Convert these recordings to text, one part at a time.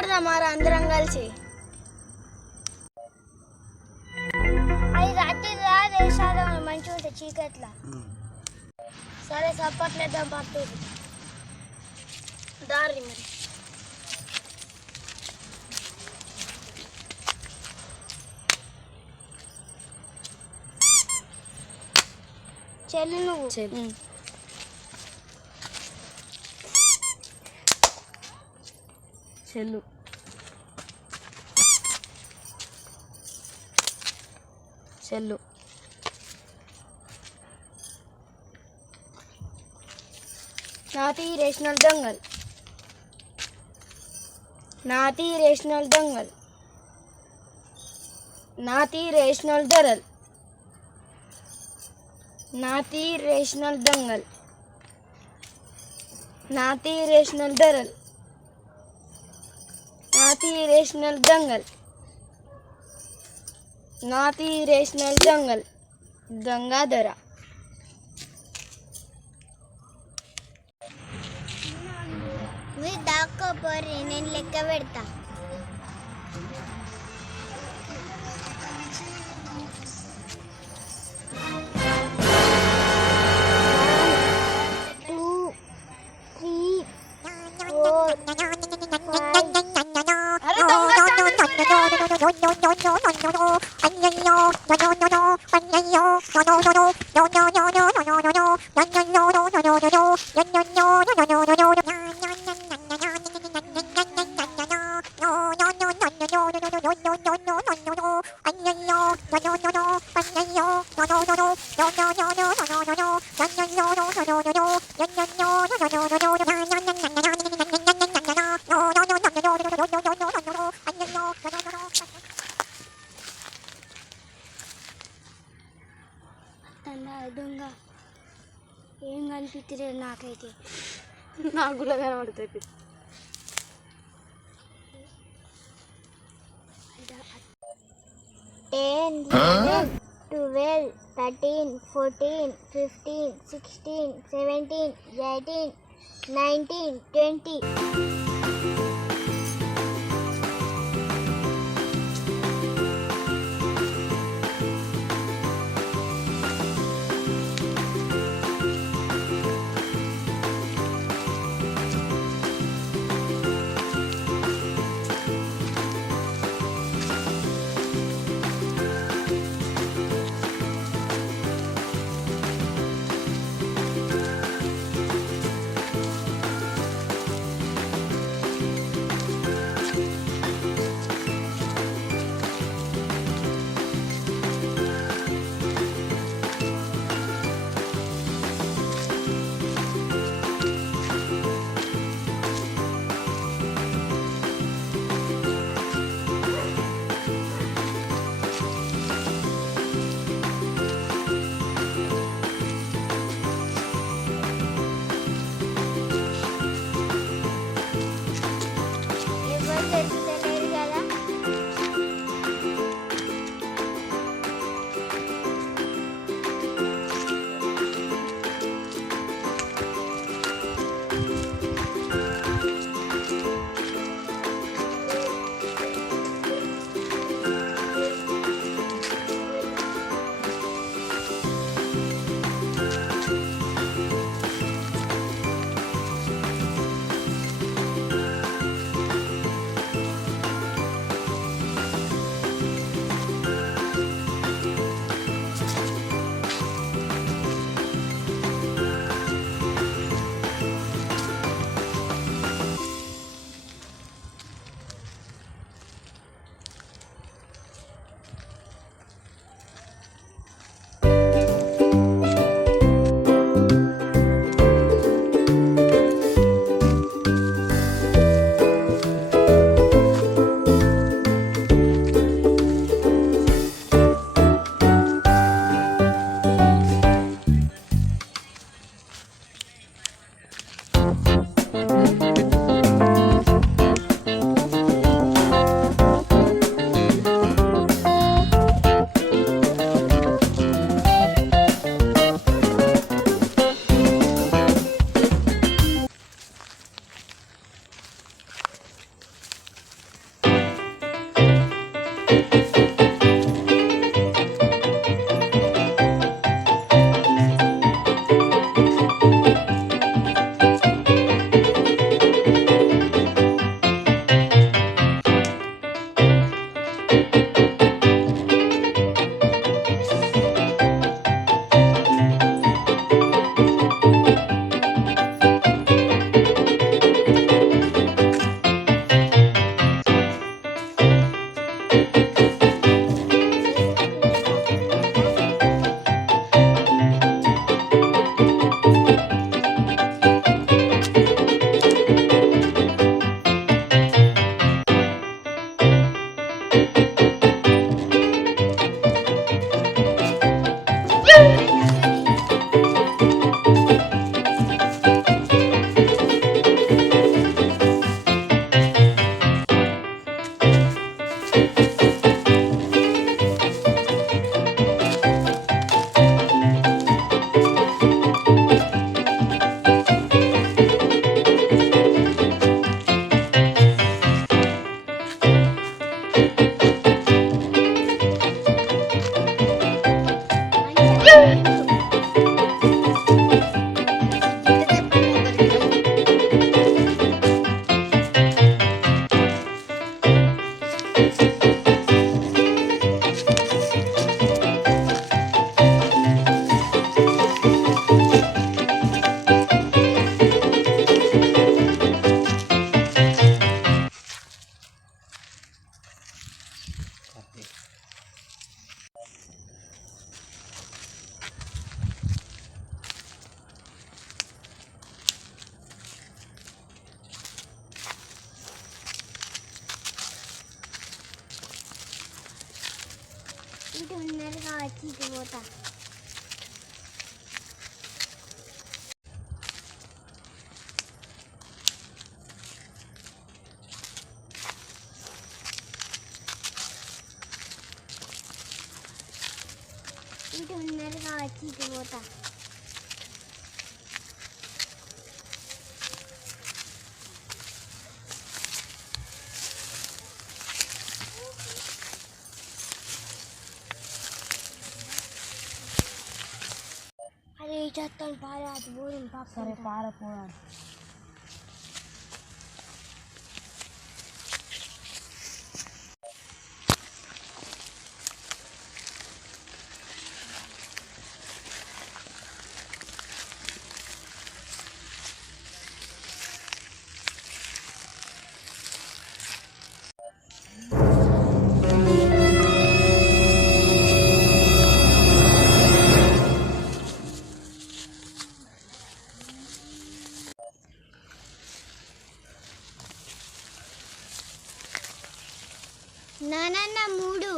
ఆడదాం మరి అందరం కలిసి. అది రాత్రి వేసారు మంచిగా ఉంటుంది చీకట్లా. సరే సప్పట్లేద్దాం పట్టేది దారి మరి. చెల్లి నువ్వు చెల్లు చెల్లు నాటి రేషనల్ దంగల్ నాటి రేషనల్ దంగల్ నాటి రేషనల్ దరల్ నాటి రేషనల్ దంగల్ నాటి రేషనల్ దరల్ నాటి రేషనల్ దంగల్ నాటి రేషనల్ దంగల్ గంగాధర. మీరు దాక్కోపోరి నేను లెక్క పెడతా. దొంగ ఏం కనిపించలేదు నాకైతే. నాకు కూడా కనబడుతుంది. 10, 11, 12, 13, 14, 15, 16, 17, 18, 19, 20. ఇటు ఉన్నారు కావచ్చు ఇటు పోతా. ఇటు ఉన్నారు కావచ్చు ఇటు పోతా. అరే చేస్తాను పారే అది పోయింది పాప. సరే పారపోదాం. నానన్న 3.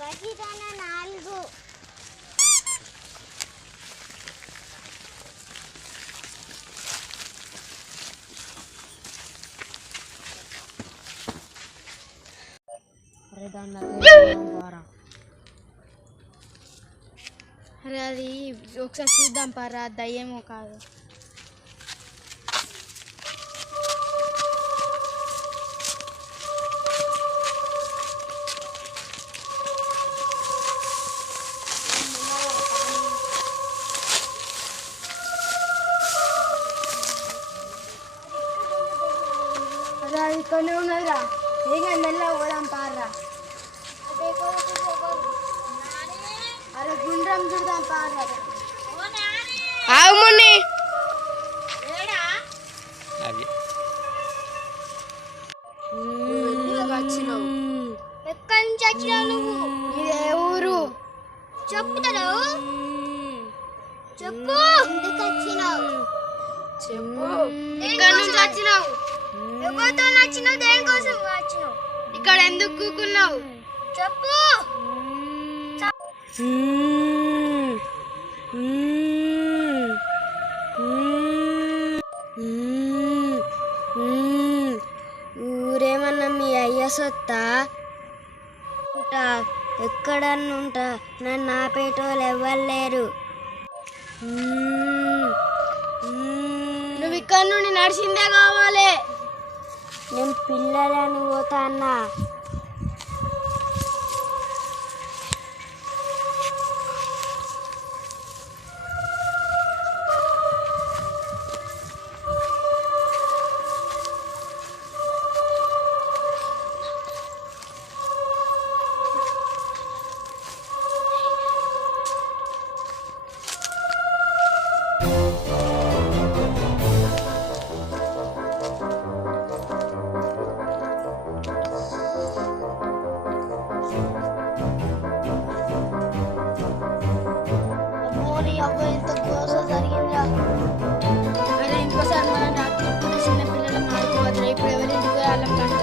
వజిరాన 4. అరే దాన్ని అరే అది ఒకసారి చూద్దాం పారా, దయ్యేమో కాదు. అరే అది ఇక్కడనే ఉన్నదిరా, ఏం మెల్లగా పోదాం పారా. అరే గుండ్రం చూద్దాం పారా. ఆగుముని వచ్చినావు. ఎక్కడి నుంచి వచ్చినావు నువ్వు? ఇదే ఊరు. చెప్పుతావు చెప్పు. ఎందుకు వచ్చినావు చెప్పు. ఇక్కడ నుంచి వచ్చినావు. ఎవరితో వచ్చినావు? దేనికోసం వచ్చినావు? ఇక్కడ ఎందుకు కూకున్నావు? చెప్పు. ఊరేమన్నా మీ అయ్య సొత్తా? ఎక్కడన్నుంటా, నన్ను ఆపేటోళ్ళు ఎవ్వలేరు. నువ్వు ఇక్కడ నుండి నడిచిందే కావాలి. నేను పిల్లలని పోతా అన్నా. అరే ఇంకోసారి మనం రాత్రి పూట చిన్న పిల్లలు మాడుకోవద్దు. ఇప్పుడు ఎవరింటికి వాళ్ళం కంటే